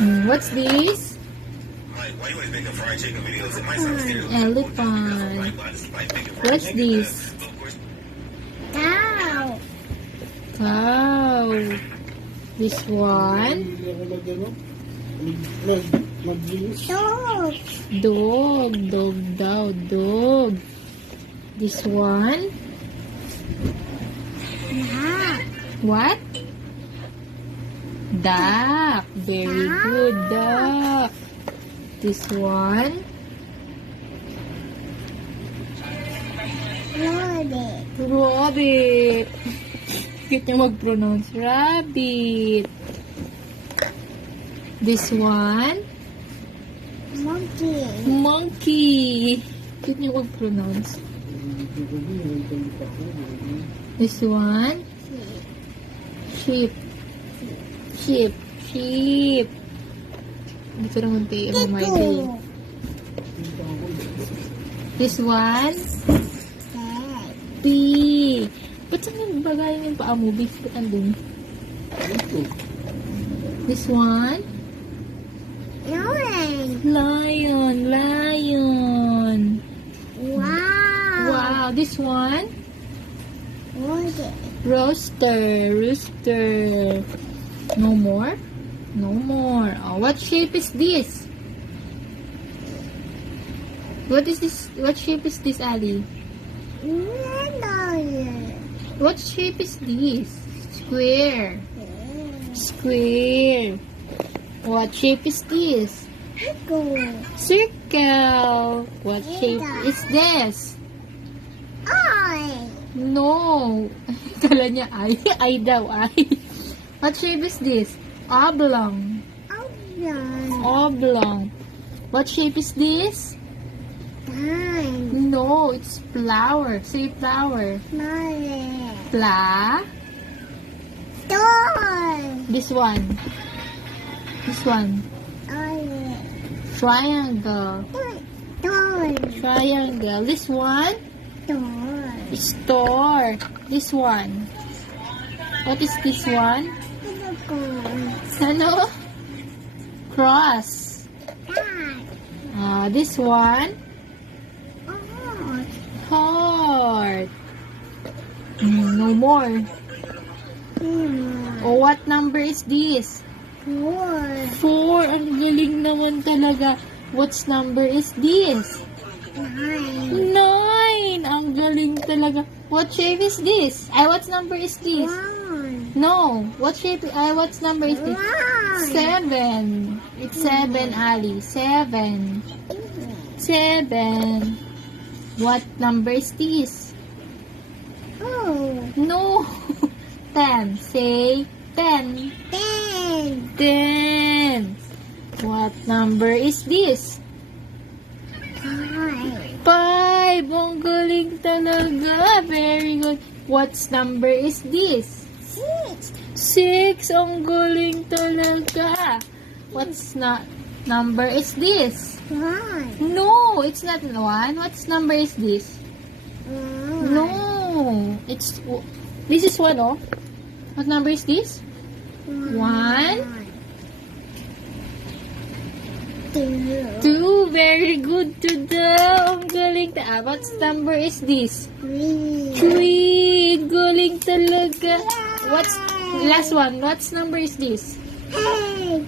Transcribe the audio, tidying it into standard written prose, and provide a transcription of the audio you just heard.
What's this? Like, why you always making fried chicken videos? It might sound serious. Elephant. What's this? Cow. Cow. This one? Dog. Dog. Dog daw. Dog. This one? Duck. What? Duck. Very good. Duck. This one? Rabbit. Rabbit. Cute niya mag-pronounce. Rabbit. This one? Monkey. Monkey. Cute niya mag-pronounce. This one? Sheep. Sheep. Sheep. Dito naman tayo my day. This one? Cat. Pig. Ba't saan yung bagayan yung paa mo? Beef, ba't andun? This one? Lion. Lion. Lion. Wow. Wow. This one? Rabbit. Rooster. Rooster. No more? No more. Oh, what shape is this? What is this? What shape is this, Ali? Lion. What shape is this? Square. Square. What shape is this? Go. Circle. What shape is this? Eye. No. Kala niya ay. Ay daw, ay. What shape is this? Oblong. Oblong. Oblong. What shape is this? Time. No, it's flower. Say flower. Mother. Pla. Door. This one. This one. Eye. Triangle. Door. Triangle. This one. Door. Store. This one. What is this one? Ano? Cross. This one. Heart. No more. Oh, what number is this? 4. Ang galing naman talaga. What's number is this? 9. Ang galing talaga. What shape is this? What number is this? No. What shape? What number is this? 7. It's 7, Ali. 7. 7. What number is this? No. 10. Say 10. 10. What number is this? 5. Ang galing talaga. Very good. What's number is this? 6. Ang galing talaga. What's number is this? No, it's not 1. What's number is this? No. This is 1, oh. What number is this? 1. 2. Very good to the. Ang galing. What number is this? 3. Galing talaga. What's last one? What's number is this? 8.